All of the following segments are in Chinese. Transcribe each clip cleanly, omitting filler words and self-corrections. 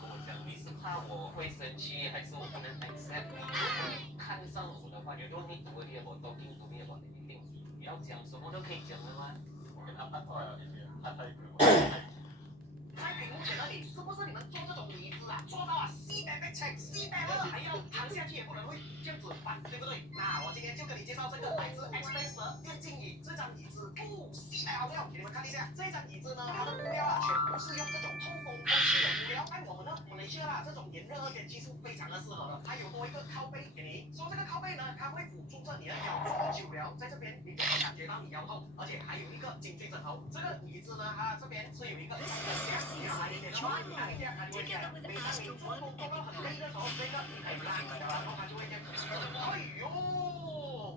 跟我讲，你是怕我会生气，还是我不能 accept 你？如果你看上我的话，you don't need to worry about talking to me about anything。你要讲什么都可以讲的吗？我跟他拍拖了，他太贵我。在屏幕前的你，是不是你们做这种椅子啊，做到啊西北被踩，西北了，还要躺下去也不能会这样子翻，对不对？那我今天就跟你介绍这个来自 X-Space 的电竞椅，这张椅子不西北好料，给你们看一下。这张椅子呢，它的布料啊，全部是用这种透风透气的布料。在我们的马来西亚啦，这种炎热的天气是非常的适合的。它有多一个靠背给你，说这个靠背呢，它会辅助着你的腰，坐久了，在这边你就会感觉到你腰痛，而且还有一个颈椎枕头。这个椅子呢，它这边是有一个你要来一点的话，你按一下，它就会这样。每当你做工做到很累的时候，这个你可以拉一下，然后它就会这样。哎呦，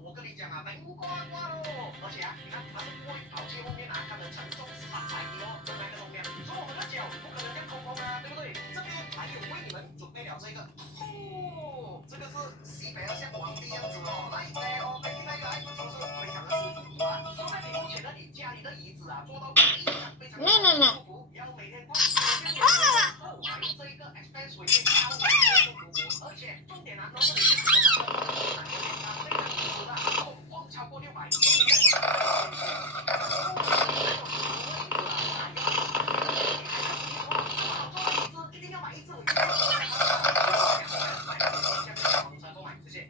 我跟你讲啊，能挂挂喽！而且啊，你看它是过于抛弃后面啊，它能承受300kg的那个重量。你说我们的脚不可能这样空空啊，对不对？这边还有为你们准备了这个，哦，这个是西北的像皇帝样子哦，来哦，来，是不是非常的舒服啊？坐在屏幕前的你家里的椅子啊，坐到非常舒服，要每天换。还有这一个 X-Space 尾背超舒服，而且重点啊，都是你自己的这个椅子啊，晃超过600，所以你在一定要买一只，谢谢。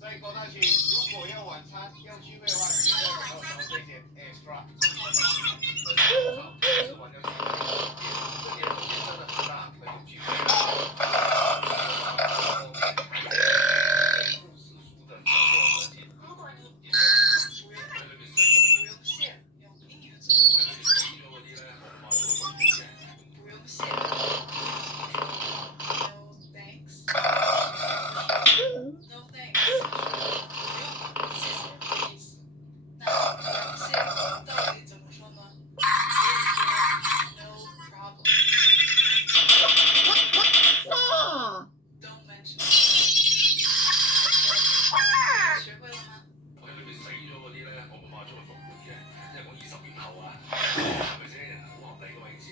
在高大区，如果要晚餐要聚会的话，记得找这间 Extra。吃完要去，这里的空间真的很大，很有聚会。不世俗的角落设计。如果你出院不用谢，用英语怎么说？不用谢。No thanks. No thanks. 谢谢的意思。那谢到底怎么说呢？No problem. Don't mention it. 学会了吗？我喺裏邊死咗嗰啲咧，我媽媽再復活嘅，因為我20年後啊，係咪先？好合理㗎嘛，件事。